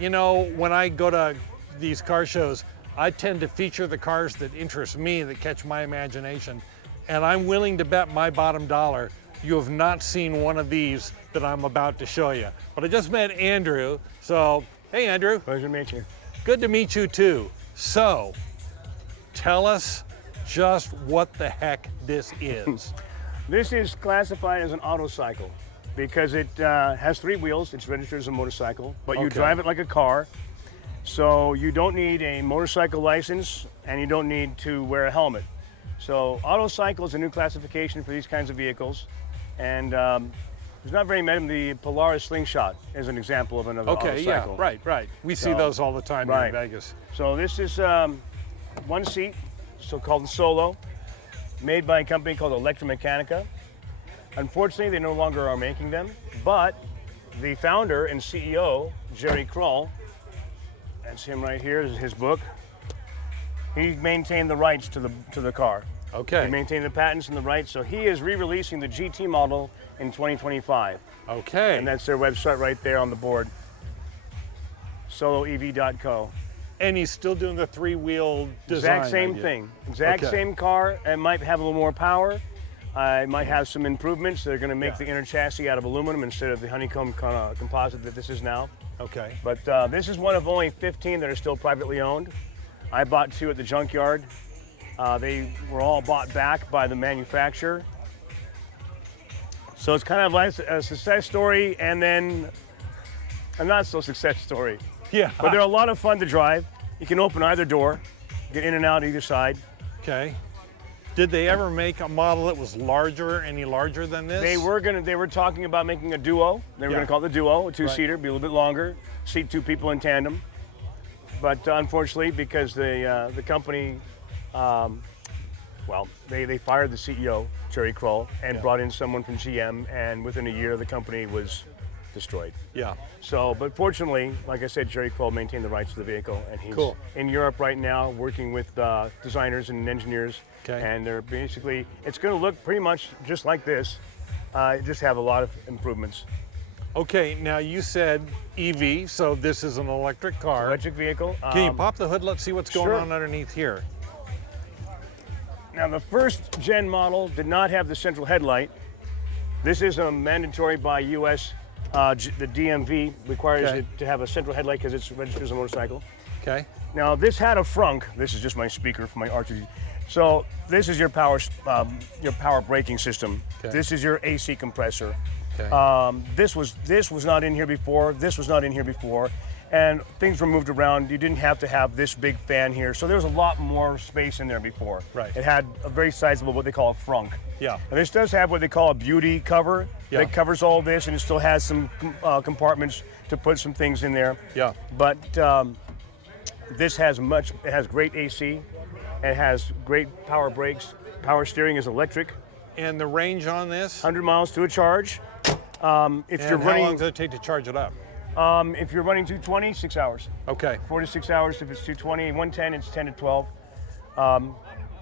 You know, when I go to these car shows, I tend to feature the cars that interest me, that catch my imagination. And I'm willing to bet my bottom dollar you have not seen one of these that I'm about to show you. But I just met Andrew, so, hey Andrew. Pleasure to meet you. Good to meet you too. So, tell us just what the heck this is. This is classified as an autocycle because it has 3 wheels. It's registered as a motorcycle, but you drive it like a car. So you don't need a motorcycle license and you don't need to wear a helmet. So autocycle is a new classification for these kinds of vehicles. And there's not very many. The Polaris Slingshot is an example of another autocycle. Yeah, right. We see those all the time here in Vegas. So this is 1 seat, so-called Solo, made by a company called Electra Meccanica. Unfortunately, they no longer are making them, but the founder and CEO, Jerry Kroll, that's him right here, this is his book. He maintained the rights to the car. Okay. He maintained the patents and the rights, so he is re-releasing the GT model in 2025. Okay. And that's their website right there on the board, soloev.co. And he's still doing the 3-wheel design. Exact same thing. Exact same car. It might have a little more power. It might have some improvements. They're going to make the inner chassis out of aluminum instead of the honeycomb composite that this is now. Okay. But this is one of only 15 that are still privately owned. I bought 2 at the junkyard. They were all bought back by the manufacturer. So it's kind of like a success story and then a not so success story. Yeah. But they're a lot of fun to drive. You can open either door, get in and out either side. Okay. Did they ever make a model that was larger, any larger than this? They were talking about making a duo. They were going to call it the duo, a 2-seater, be a little bit longer, seat 2 people in tandem. But unfortunately, because the company, well, they fired the CEO, Jerry Kroll, and brought in someone from GM, and within a year, the company was destroyed. Yeah. So, but fortunately, like I said, Jerry Kroll maintained the rights to the vehicle, and he's in Europe right now working with designers and engineers. Okay. And they're basically, it's going to look pretty much just like this, just have a lot of improvements. Okay, now you said EV, so this is an electric car. Electric vehicle. Can you pop the hood? Let's see what's going on underneath here. Now, the first gen model did not have the central headlight. This is a mandatory by US. The DMV requires it to have a central headlight because it's registered as a motorcycle. Okay. Now, this had a frunk. This is just my speaker for my R2. So this is your power braking system. Okay. This is your AC compressor. Okay. This was not in here before. This was not in here before, and things were moved around. You didn't have to have this big fan here, so there was a lot more space in there before. Right. It had a very sizable, what they call a frunk. Yeah. And this does have what they call a beauty cover that covers all this, and it still has some compartments to put some things in there. Yeah. But this has it has great AC. It has great power brakes. Power steering is electric. And the range on this? 100 miles to a charge. How long does it take to charge it up? If you're running 220, 6 hours. Okay. 4 to 6 hours if it's 220. 110, it's 10 to 12.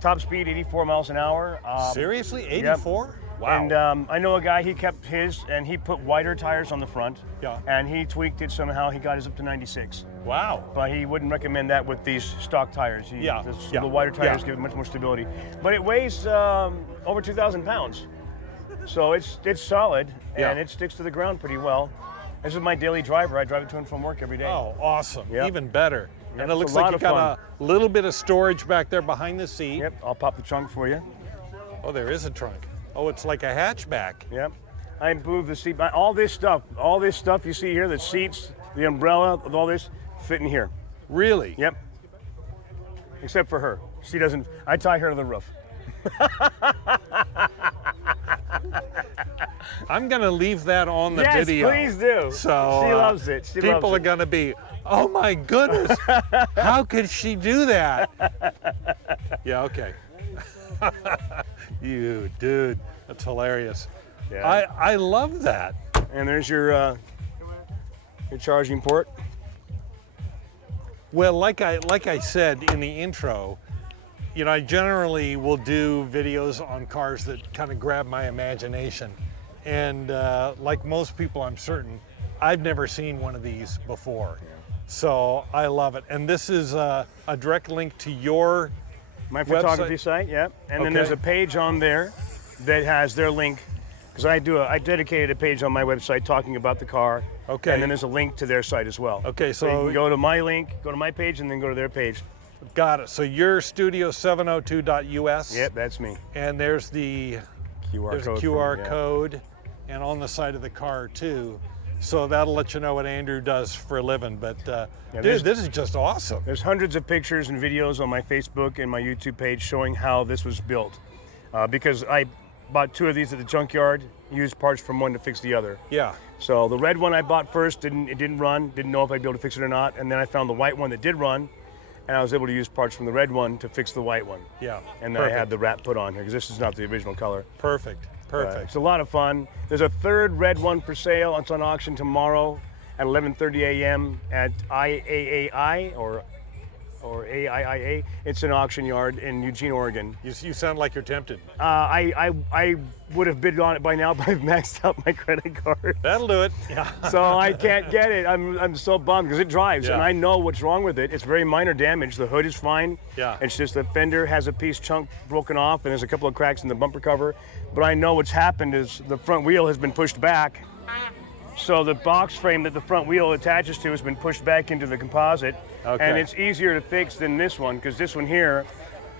Top speed, 84 miles an hour. Seriously, 84? Yep. Wow. And I know a guy, he kept his, and he put wider tires on the front. Yeah. And he tweaked it somehow. He got his up to 96. Wow. But he wouldn't recommend that with these stock tires. The wider tires give it much more stability. But it weighs over 2,000 pounds. So it's solid, and it sticks to the ground pretty well. This is my daily driver. I drive it to and from work every day. Oh, awesome. Yep. Even better. Yep, and it looks like you got a little bit of storage back there behind the seat. Yep, I'll pop the trunk for you. Oh, there is a trunk. Oh, it's like a hatchback. Yep. I moved the seat. All this stuff you see here, the seats, the umbrella, all this, fit in here. Really? Yep. Except for her. She doesn't, I tie her to the roof. I'm going to leave that on the video. Yes, please do. So she loves it. People are going to be, oh my goodness, how could she do that? Yeah, okay. You, dude, that's hilarious. Yeah. I love that. And there's your charging port. Well, like I said in the intro, you know, I generally will do videos on cars that kind of grab my imagination. And like most people, I'm certain, I've never seen one of these before. So I love it. And this is a direct link to your My photography site, yeah. And then there's a page on there that has their link, because I dedicated a page on my website talking about the car. Okay. And then there's a link to their site as well. Okay, So you can go to my link, go to my page, and then go to their page. Got it. So you're studio702.us. Yep, that's me. And there's the QR code. a QR code, and on the side of the car too. So that'll let you know what Andrew does for a living. But dude, this is just awesome. There's hundreds of pictures and videos on my Facebook and my YouTube page showing how this was built. Because I bought 2 of these at the junkyard, used parts from one to fix the other. Yeah. So the red one I bought first, it didn't run, didn't know if I'd be able to fix it or not, and then I found the white one that did run, and I was able to use parts from the red one to fix the white one. Yeah. And then I had the wrap put on here, because this is not the original color. Perfect. Perfect. It's a lot of fun. There's a 3rd red one for sale. It's on auction tomorrow at 11:30 a.m. at IAAI or AIIA. It's an auction yard in Eugene, Oregon. You sound like you're tempted. I would have bid on it by now, but I've maxed out my credit card. That'll do it. Yeah. So I can't get it. I'm so bummed because it drives, and I know what's wrong with it. It's very minor damage. The hood is fine. Yeah. It's just the fender has a piece chunk broken off, and there's a couple of cracks in the bumper cover. But I know what's happened is the front wheel has been pushed back. So the box frame that the front wheel attaches to has been pushed back into the composite. Okay. And it's easier to fix than this one, because this one here,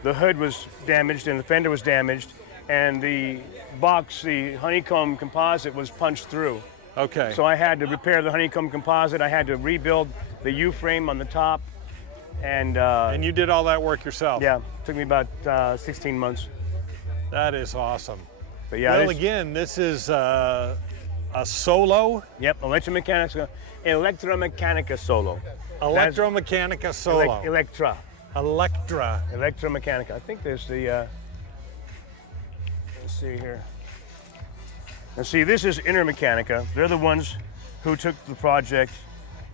the hood was damaged and the fender was damaged, and the box, the honeycomb composite, was punched through. Okay. So I had to repair the honeycomb composite. I had to rebuild the U-frame on the top. And you did all that work yourself? Yeah, took me about 16 months. That is awesome. But yeah, well, again, this is a Solo? Yep, Electra Meccanica Solo. Electra Meccanica Solo. Electra Meccanica. I think there's the, let's see here. Now see, this is Inner Meccanica. They're the ones who took the project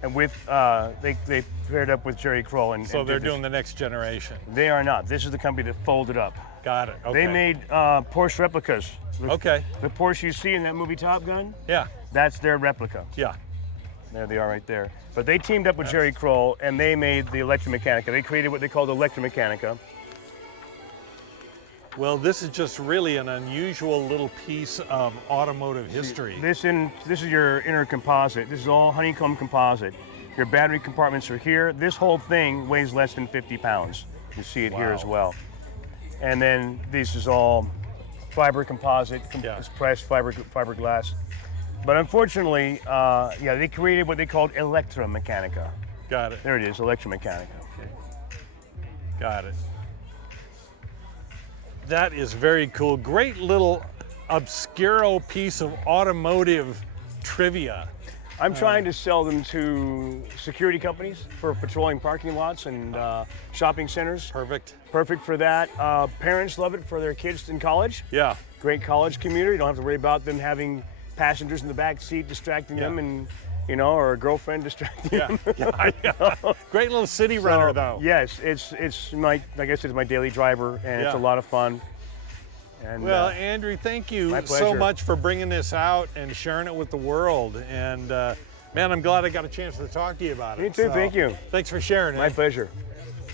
and they paired up with Jerry Kroll. So they're doing the next generation? They are not. This is the company that folded up. Got it, okay. They made Porsche replicas. Okay. The Porsche you see in that movie Top Gun? Yeah. That's their replica. Yeah. There they are right there. But they teamed up with Jerry Kroll, and they made the Electra Meccanica. They created what they called Electra Meccanica. Well, this is just really an unusual little piece of automotive history. This is your inner composite. This is all honeycomb composite. Your battery compartments are here. This whole thing weighs less than 50 pounds. You see it here as well. And then this is all fiber composite, pressed fiberglass. But unfortunately, they created what they called Electra Meccanica. Got it. There it is, Electra Meccanica. Got it. That is very cool. Great little obscuro piece of automotive trivia. I'm trying to sell them to security companies for patrolling parking lots and shopping centers. Perfect. Perfect for that. Parents love it for their kids in college. Yeah. Great college commuter. You don't have to worry about them having passengers in the back seat distracting them, and or a girlfriend distracting them. Great little city runner, though. Yes, it's my, like I said, it's my daily driver, and it's a lot of fun. And, well, Andrew, thank you so much for bringing this out and sharing it with the world. And man, I'm glad I got a chance to talk to you about it. Me too. Thank you. Thanks for sharing it. My pleasure.